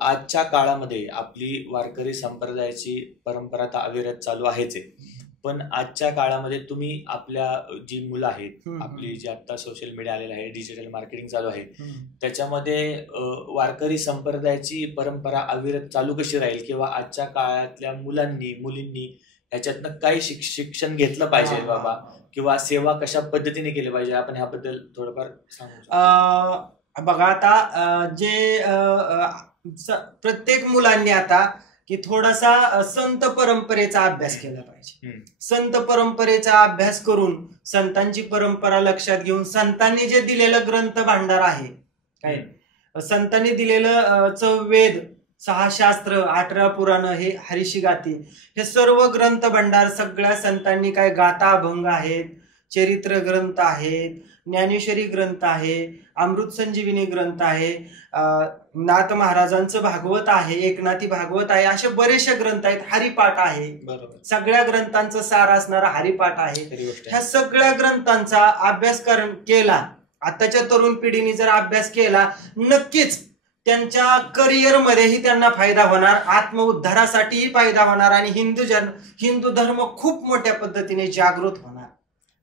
आजच्या काळामध्ये आपली वारकरी संप्रदायाची परंपरा तर अविरत चालू आहेच आहे, पण आजच्या काळामध्ये तुम्ही आपल्या जी मुलं आहेत, आपली जी आता सोशल मीडिया आलेलं आहे, डिजिटल मार्केटिंग चालू आहे, त्याच्यामध्ये वारकरी संप्रदायाची परंपरा अविरत चालू कशी राहील किंवा आजच्या काळातल्या मुलांनी मुलींनी ह्याच्यातनं काही शिक्षण घेतलं पाहिजे बाबा किंवा सेवा कशा पद्धतीने केली पाहिजे, आपण ह्याबद्दल थोडंफार सांगू? बघा आता जे प्रत्येक मुलांनी आता की थोडासा संत परंपरेचा अभ्यास केला पाहिजे. संत परंपरेचा अभ्यास करून संतांची परंपरा लक्षात घेऊन संतांनी जे दिलेलं ग्रंथ भांडार आहे, काय संतांनी दिलेलं वेद, 6 शास्त्र, 18 पुराण, हे हरीशी गाती, हे सर्व ग्रंथ भांडार सगळ्या संतांनी काय गाथा अभंग आहेत, चरित्र ग्रंथ आहेत, ज्ञानेश्वरी ग्रंथ आहे, अमृत संजीवनी ग्रंथ आहे, नाथ महाराजांचं भागवत आहे, एकनाथी भागवत आहे, असे बरेचसे ग्रंथ आहेत. हरिपाठ आहे, सगळ्या ग्रंथांचं सार असणारा हरिपाठ आहे. ह्या सगळ्या ग्रंथांचा अभ्यास केला, आताच्या तरुण पिढीने जर अभ्यास केला, नक्कीच त्यांच्या करिअरमध्येही त्यांना फायदा होणार, आत्मउद्धारासाठीही फायदा होणार आणि हिंदू धर्म खूप मोठ्या पद्धतीने जागृत होणार.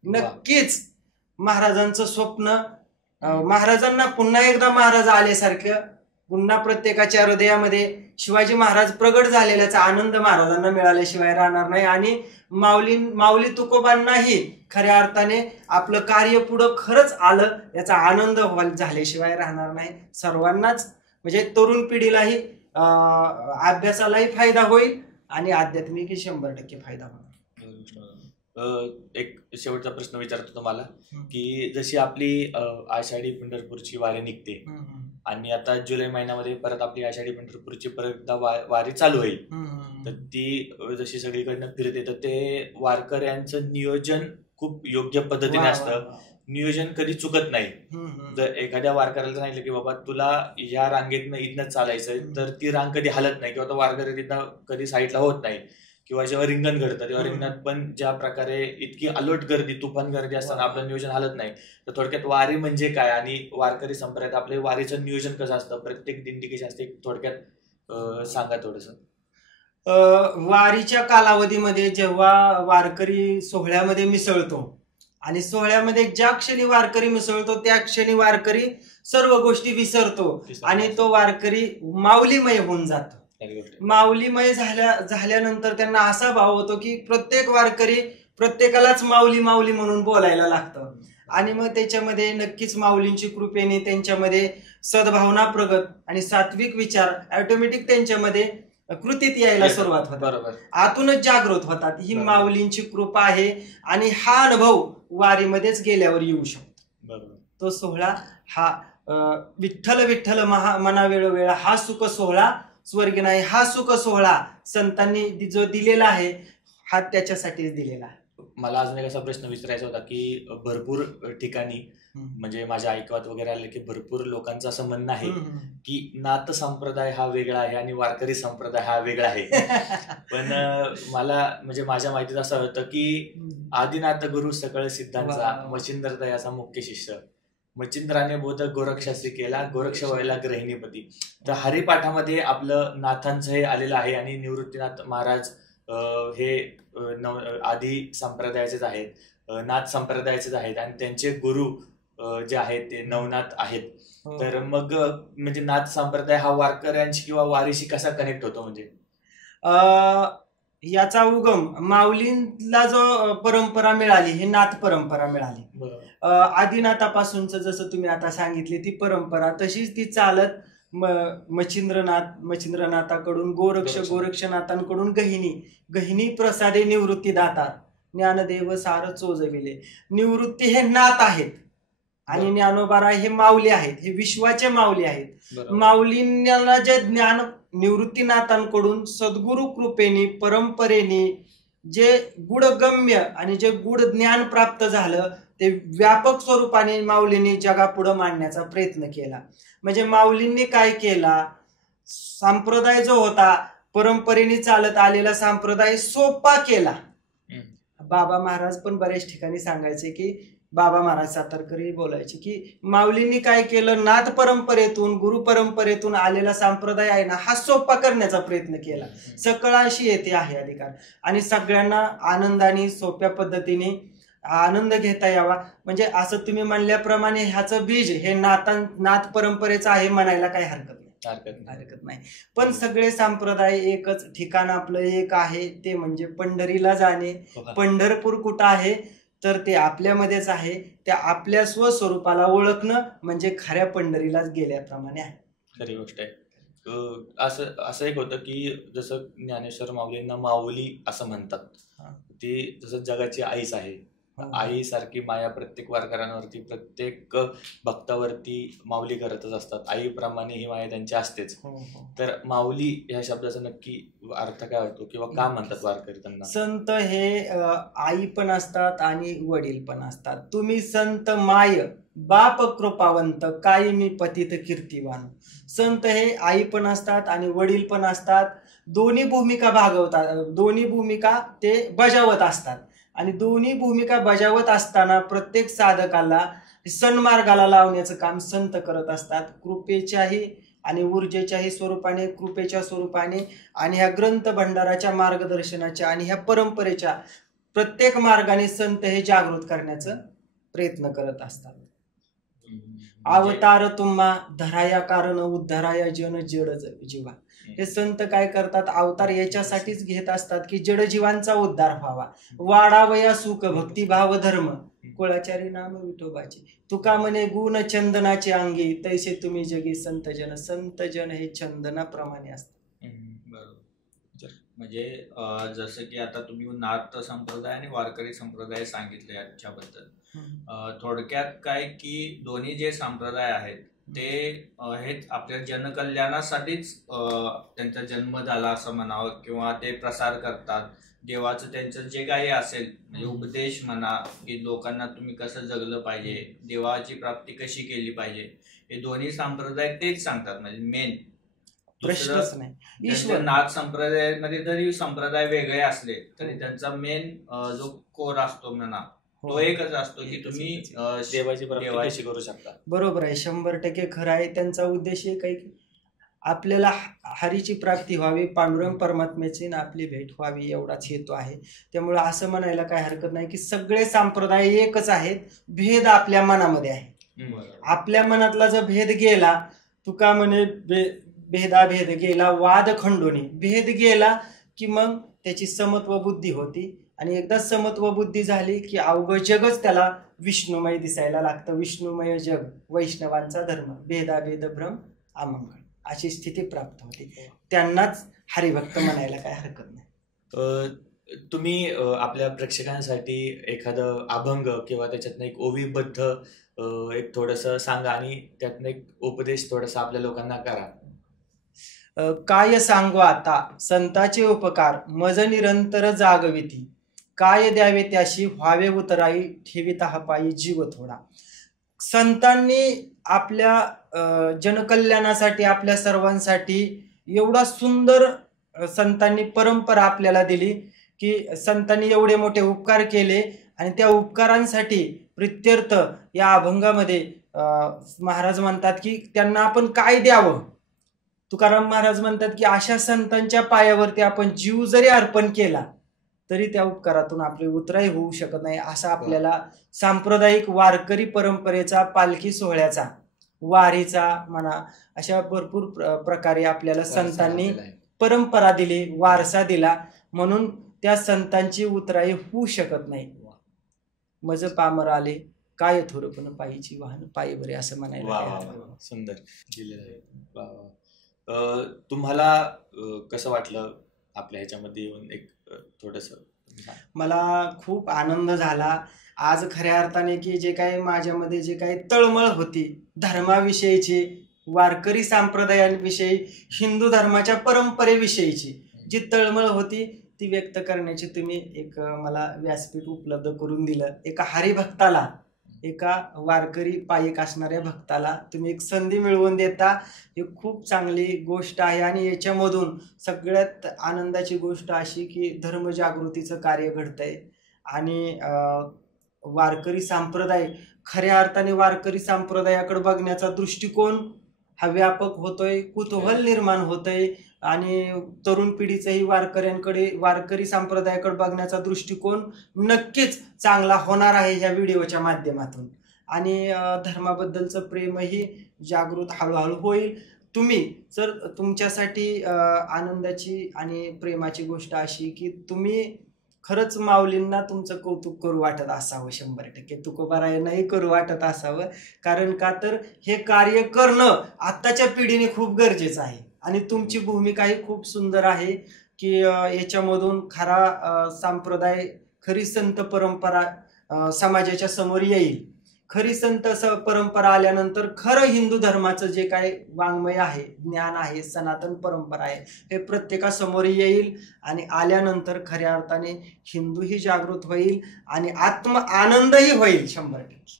नक्कीच महाराजांचं स्वप्न, महाराजांना पुन्हा एकदा महाराज आल्यासारखं, पुन्हा प्रत्येकाच्या हृदयामध्ये शिवाजी महाराज प्रगट झालेल्याचा आनंद महाराजांना मिळाल्याशिवाय राहणार नाही आणि माऊली तुकोबांनाही खऱ्या अर्थाने आपलं कार्य पुढं खरंच आलं याचा आनंद झाल्याशिवाय राहणार नाही. सर्वांनाच म्हणजे तरुण पिढीलाही अभ्यासालाही फायदा होईल आणि आध्यात्मिकही 100% फायदा होणार. एक शेवटचा प्रश्न विचारतो तुम्हाला की जशी आपली आषाढी पंढरपूरची वारी निघते आणि आता जुलै महिन्यामध्ये परत आपली आषाढी पंढरपूरची परत एकदा वारी चालू होईल, तर ती जशी सगळीकडनं फिरते तर ते वारकऱ्यांचं नियोजन खूप योग्य पद्धतीने असतं, नियोजन कधी चुकत नाही. जर एखाद्या वारकऱ्याला सांगितलं की बाबा तुला या रांगेतनं इथनं चालायचंय, तर ती रांग कधी हलत नाही किंवा तो वारकरी तिथं कधी साईडला होत नाही. किंवा जेव्हा रिंगण घडतं तेव्हा रिंगणात पण ज्या प्रकारे इतकी अलर्ट गर्दी, तुफान गर्दी असताना आपलं नियोजन हलत नाही. तर थोडक्यात वारी म्हणजे काय आणि वारकरी संप्रदायात आपले वारीचं नियोजन कसं असतं, प्रत्येक दिंडी कशी असते, थोडक्यात सांगा थोडस. वारीच्या कालावधीमध्ये जेव्हा वारकरी सोहळ्यामध्ये मिसळतो आणि सोहळ्यामध्ये ज्या क्षणी वारकरी मिसळतो त्या क्षणी वारकरी सर्व गोष्टी विसरतो आणि तो वारकरी माऊलीमय होऊन जातो. माऊलीमय झाल्यानंतर त्यांना असा भाव होतो की प्रत्येक वारकरी प्रत्येकालाच माऊली माऊली म्हणून बोलायला लागतं आणि मग त्याच्यामध्ये नक्कीच माऊलींची कृपेने त्यांच्यामध्ये सद्भावना प्रगत आणि सात्विक विचार ऑटोमॅटिक त्यांच्यामध्ये कृतीत यायला सुरुवात होते, बरोबर, आतूनच जागृत होतात. ही माऊलींची कृपा आहे आणि हा अनुभव वारीमध्येच गेल्यावर येऊ शकतो. बरोबर. तो सोहळा हा विठ्ठल विठ्ठल मना वेळोवेळ हा सुख सोहळा स्वर्गी नाही, हा सुख सोहळा संतांनी जो दिलेला आहे हा त्याच्यासाठीच दिलेला आहे. मला अजून एक असा प्रश्न विचारायचा होता की भरपूर ठिकाणी म्हणजे माझ्या ऐकवात वगैरे आले की भरपूर लोकांचं असं म्हणणं आहे की नाथ संप्रदाय हा वेगळा आहे आणि वारकरी संप्रदाय हा वेगळा आहे. पण मला म्हणजे माझ्या माहितीत असं होतं की आदिनाथ गुरु सकळ सिद्धांचा मच्छिंद्र दयाचा मुख्य शिष्य, मच्छिंद्राने बोध गोरक्षाश्री केला, गोरक्ष व्हायला ग्रहिणीपती. तर हरिपाठामध्ये आपलं नाथांचं हे आलेलं आहे आणि निवृत्तीनाथ महाराज हे आदी संप्रदायाचेच आहेत, नाथ संप्रदायाचेच आहेत आणि त्यांचे गुरु जे आहेत ते नवनाथ आहेत. तर मग म्हणजे नाथ संप्रदाय हा वारकऱ्यांशी किंवा वारीशी कसा कनेक्ट होतो? म्हणजे याचा उगम माऊलींना जो परंपरा मिळाली ही नाथ परंपरा मिळाली. आदिनाथापासूनच जसं तुम्ही आता सांगितली ती परंपरा तशीच ती चालत मच्छिंद्रनाथाकडून गोरक्षनाथांकडून गहिनी प्रसादे निवृत्ती दाता ज्ञानदेव सार चोजविले. निवृत्ती हे नाथ आहेत आणि ज्ञानोबाराय हे माऊली आहेत, हे विश्वाचे माऊली आहेत. माऊलींना जे ज्ञान निवृत्तीनाथांकडून सद्गुरु कृपेने परंपरेने जे गुढगम्य आणि जे गुढ ज्ञान प्राप्त झालं ते व्यापक स्वरूपाने माऊलींनी जगापुढे मांडण्याचा प्रयत्न केला. म्हणजे माऊलींनी काय केला, संप्रदाय जो होता परंपरेने चालत आलेला संप्रदाय सोपा केला. बाबा महाराज पण बऱ्याच ठिकाणी सांगायचे की बाबा महाराज सातारकरी बोलायचे की माऊलींनी काय केलं, नाथ परंपरेतून गुरु परंपरेतून आलेला संप्रदाय आहे ना हा सोपा करण्याचा प्रयत्न केला. सकळाशी येथे आहे अधिकार आणि सगळ्यांना आनंदाने सोप्या पद्धतीने आनंद घेता यावा. म्हणजे असं तुम्ही म्हणल्याप्रमाणे ह्याचं बीज हे नाथ परंपरेचं आहे म्हणायला काही हरकत नाही. पण सगळे संप्रदाय एकच ठिकाण आपलं एक आहे ते म्हणजे पंढरीला जाणे. पंढरपूर कुठं आहे तर ते आपल्यामध्येच आहे. त्या आपल्या स्वस्वरूपाला ओळखणं म्हणजे खऱ्या पंढरीलाच गेल्याप्रमाणे आहे. खरी गोष्ट आहे. असं एक होतं की जसं ज्ञानेश्वर माऊलींना माऊली असं म्हणतात, ती जसं जगाची आईच आहे. आई सारखी माया प्रत्येक वारकऱ्यांवरती प्रत्येक भक्तावरती माऊली करतच असतात. आईप्रमाणे ही माया त्यांची असतेच. तर माऊली ह्या शब्दाचा नक्की अर्थ काय होतो किंवा का म्हणतात वारकरी त्यांना? संत हे आई पण असतात आणि वडील पण असतात. तुम्ही संत माय बाप कृपावंत कायमी पतित कीर्तिवान. संत हे आई पण असतात आणि वडील पण असतात. दोन्ही भूमिका भागवतात, दोन्ही भूमिका ते बजावत असतात आणि दोन्ही भूमिका बजावत असताना प्रत्येक साधकाला सन्मार्गाला लावण्याचं काम संत करत असतात. कृपेच्याही आणि ऊर्जेच्याही स्वरूपाने, कृपेच्या स्वरूपाने आणि ह्या ग्रंथ भंडाराच्या मार्गदर्शनाच्या आणि ह्या परंपरेच्या प्रत्येक मार्गाने संत हे जागृत करण्याचा प्रयत्न करत असतात. अवतार तुम्हा धराया कारण उद्धाराया जन जड जीवा. हे संत काय करतात, अवतार याच्यासाठीच घेत असतात की जडजीवांचा उद्धार व्हावा. वाढावया सुख भक्तिभाव धर्म कुळाचारी नाम विठोबाचे. तुका म्हणे गुण चंदनाचे अंगी तैसे तुम्ही जगी संतजन. संतजन हे चंदनाप्रमाणे असतात. बरोबर. म्हणजे म्हणजे जसं की आता तुम्ही नाथ संप्रदाय आणि वारकरी संप्रदाय सांगितले याच्याबद्दल, थोडक्यात काय की दोन्ही जे संप्रदाय आहेत ते हे आपल्या जनकल्याणासाठीच त्यांचा जन्म झाला असं म्हणावं, किंवा ते प्रसार करतात देवाचं, त्यांचं जे काही असेल म्हणजे उपदेश म्हणा की लोकांना तुम्ही कसं जगलं पाहिजे, देवाची प्राप्ती कशी केली पाहिजे, हे दोन्ही संप्रदाय तेच सांगतात. म्हणजे मेन प्रश्नच नाही. ईश्वर नाथ संप्रदायामध्ये जरी संप्रदाय वेगळे असले तरी त्यांचा मेन जो कोर असतो म्हणा तो एकच असतो की तुम्ही देवाची प्राप्ती कशी करू शकता. बरोबर आहे, 100% खरं आहे. त्यांचा उद्देश एक आहे की आपल्याला हरीची प्राप्ती व्हावी, पांडुरंग परमात्म्याची ना आपली भेट व्हावी, एवढाच हेतू आहे. त्यामुळे असं म्हणायला काय हरकत नाही की सगळे संप्रदाय एकच आहेत, भेद आपल्या मनामध्ये आहे. आपल्या मनातला जर भेद गेला, तुका म्हणे भेदाभेद गेला वाद खंडोनी, भेद गेला की मग त्याची समत्व बुद्धी होती, आणि एकदा समत्व बुद्धी झाली की अवघं जगच त्याला विष्णुमय दिसायला लागतं. विष्णुमय जग वैष्णवांचा धर्म, भेदाभेद भ्रम अमंगळ, अशी स्थिती प्राप्त होते. त्यांनाच हरिभक्त म्हणायला काय हरकत नाही. तुम्ही आपल्या प्रेक्षकांसाठी एखादं अभंग किंवा त्याच्यातनं एक ओवीबद्ध एक थोडंसं सांगा, आणि त्यातनं एक उपदेश थोडासा आपल्या लोकांना करा. काय सांगू आता संताचे उपकार, मज निरंतर जागविती, काय द्यावे त्याशी व्हावे उतराई, ठेविता पायी जीव थोडा. संतांनी आपल्या जनकल्याणासाठी, आपल्या सर्वांसाठी एवढा सुंदर संतांनी परंपरा आपल्याला दिली की संतांनी एवढे मोठे उपकार केले, आणि त्या उपकारांसाठी प्रित्यर्थ या अभंगामध्ये महाराज म्हणतात की त्यांना आपण काय द्यावं. तुकाराम महाराज म्हणतात की अशा संतांच्या पायावरती आपण जीव जरी अर्पण केला तरी त्या उपकारातून आपली उतराई होऊ शकत नाही. असा आपल्याला सांप्रदायिक वारकरी परंपरेचा, पालखी सोहळ्याचा, वारीचा म्हणा, अशा भरपूर प्रकारे आपल्याला संतांनी परंपरा दिली, वारसा दिला, म्हणून त्या संतांची उतराई होऊ शकत नाही. मज पामर आले काय थोरपण पायीची वाहन पायी बरे, असं म्हणायला. सुंदर दिलेलं आहे. तुम्हाला कसं वाटलं आपल्या ह्याच्यामध्ये येऊन? एक थोडस. मला खूप आनंद झाला आज खऱ्या अर्थाने की जे काही माझ्यामध्ये जे काही तळमळ होती धर्माविषयीची, वारकरी संप्रदायांविषयी, हिंदू धर्माच्या परंपरेविषयीची जी तळमळ होती ती व्यक्त करण्याची तुम्ही एक मला व्यासपीठ उपलब्ध करून दिलं. एका हरिभक्ताला, एका वारकरी पायिक असणाऱ्या भक्ताला तुम्ही एक संधी मिळवून देता, ही खूप चांगली गोष्ट आहे. आणि याच्यामधून सगळ्यात आनंदाची गोष्ट अशी की धर्मजागृतीचं कार्य घडतंय, आणि वारकरी संप्रदाय, खऱ्या अर्थाने वारकरी संप्रदायाकडे बघण्याचा दृष्टिकोन हा व्यापक होतोय, कुतूहल निर्माण होतंय, आणि तरुण पिढीचंही वारकऱ्यांकडे, वारकरी संप्रदायाकडे बघण्याचा दृष्टिकोन नक्कीच चांगला होणार आहे ह्या व्हिडिओच्या माध्यमातून. आणि धर्माबद्दलचं प्रेमही जागृत हळूहळू होईल. तुम्ही जर, तुमच्यासाठी आनंदाची आणि प्रेमाची गोष्ट अशी की तुम्ही खरंच माऊलींना तुमचं कौतुक करू वाटत असावं, 100% तुकोबारायांनाही करू वाटत असावं. कारण का तर हे कार्य करणं आत्ताच्या पिढीने खूप गरजेचं आहे, आणि तुमची भूमिकाही खूप सुंदर आहे की याच्यामधून खरा संप्रदाय, खरी संत परंपरा समाजाच्या समोर येईल. खरी संत परंपरा आल्यानंतर खरं हिंदू धर्माचं जे काही वाङ्मय आहे, ज्ञान आहे, सनातन परंपरा आहे, हे प्रत्येकासमोर येईल, आणि आल्यानंतर खऱ्या अर्थाने हिंदूही जागृत होईल आणि आत्म आनंदही होईल. 100%.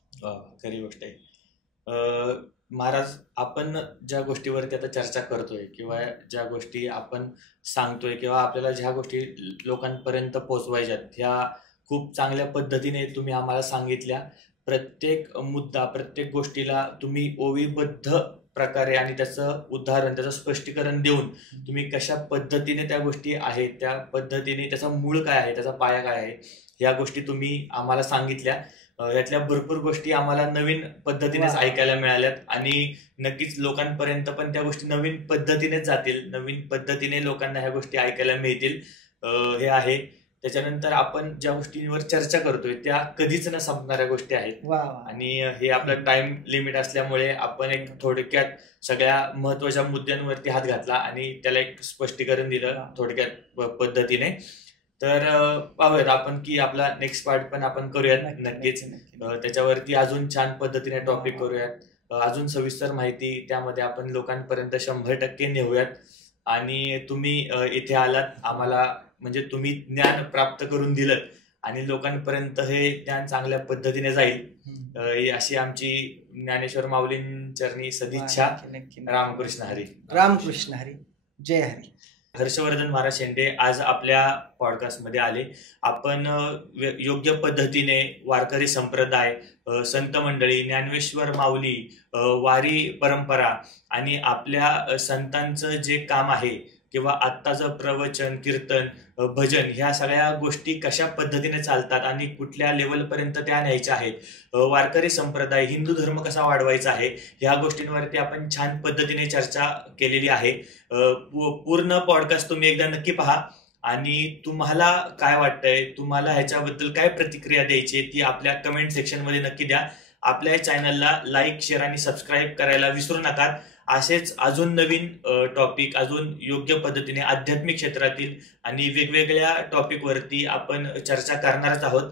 खरी गोष्ट आहे. महाराज, आपण ज्या गोष्टीवरती आता चर्चा करतोय किंवा ज्या गोष्टी आपण सांगतोय किंवा आपल्याला ज्या गोष्टी लोकांपर्यंत पोहोचवायच्यात, ह्या खूप चांगल्या पद्धतीने तुम्ही आम्हाला सांगितल्या. प्रत्येक मुद्दा, प्रत्येक गोष्टीला तुम्ही ओवीबद्ध प्रकारे आणि त्याचं उदाहरण, त्याचं स्पष्टीकरण देऊन तुम्ही कशा पद्धतीने त्या गोष्टी आहेत, त्या पद्धतीने त्याचं मूळ काय आहे, त्याचा पाया काय आहे, ह्या गोष्टी तुम्ही आम्हाला सांगितल्या. यातल्या भरपूर गोष्टी आम्हाला नवीन पद्धतीनेच ऐकायला मिळाल्यात, आणि नक्कीच लोकांपर्यंत पण त्या गोष्टी नवीन पद्धतीनेच जातील, नवीन पद्धतीने लोकांना ह्या गोष्टी ऐकायला मिळतील हे आहे. त्याच्यानंतर आपण ज्या गोष्टींवर चर्चा करतोय त्या कधीच न संपणाऱ्या गोष्टी आहेत. आणि हे आपलं टाइम लिमिट असल्यामुळे आपण एक थोडक्यात सगळ्या महत्वाच्या मुद्द्यांवरती हात घातला आणि त्याला एक स्पष्टीकरण दिलं थोडक्यात पद्धतीने. तर पाहूयात आपण की आपला नेक्स्ट पार्ट पण आपण करूयात नक्कीच. त्याच्यावरती अजून छान पद्धतीने टॉपिक करूयात, अजून सविस्तर माहिती त्यामध्ये आपण लोकांपर्यंत 100% नेऊयात. आणि तुम्ही इथे आलात, आम्हाला म्हणजे तुम्ही ज्ञान प्राप्त करून दिलं आणि लोकांपर्यंत हे ज्ञान चांगल्या पद्धतीने जाईल अशी आमची ज्ञानेश्वर माऊलींचरणी सदिच्छा. रामकृष्ण हरी. रामकृष्ण हरी. जय हरी. हर्षवर्धन महाराज शेंडे आज आपल्या पॉडकास्टमध्ये आले. आपण योग्य पद्धतीने वारकरी संप्रदाय, संत मंडळी, ज्ञानेश्वर माऊली, वारी परंपरा आणि आपल्या संतांचं जे काम आहे किंवा आत्ताचं प्रवचन, कीर्तन, भजन ह्या सगळ्या गोष्टी कशा पद्धतीने चालतात आणि कुठल्या लेवलपर्यंत त्या न्यायच्या आहेत, वारकरी संप्रदाय, हिंदू धर्म कसा वाढवायचा आहे, ह्या गोष्टींवरती आपण छान पद्धतीने चर्चा केलेली आहे. पूर्ण पॉडकास्ट तुम्ही एकदा नक्की पहा आणि तुम्हाला काय वाटतंय, तुम्हाला ह्याच्याबद्दल काय प्रतिक्रिया द्यायची ती आपल्या कमेंट सेक्शनमध्ये नक्की द्या. आपल्या चॅनलला लाईक, शेअर आणि सबस्क्राईब करायला विसरू नका. असेच अजून नवीन टॉपिक, अजून योग्य पद्धतीने आध्यात्मिक क्षेत्रातील आणि वेगवेगळ्या टॉपिकवरती आपण चर्चा करणारच आहोत.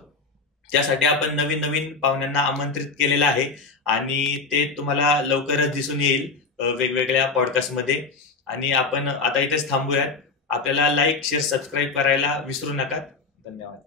त्यासाठी आपण नवीन नवीन पाहुण्यांना आमंत्रित केलेलं आहे आणि ते तुम्हाला लवकरच दिसून येईल वेगवेगळ्या पॉडकास्टमध्ये. आणि आपण आता इथेच थांबूयात. आपल्याला लाईक, शेअर, सबस्क्राईब करायला विसरू नका. धन्यवाद.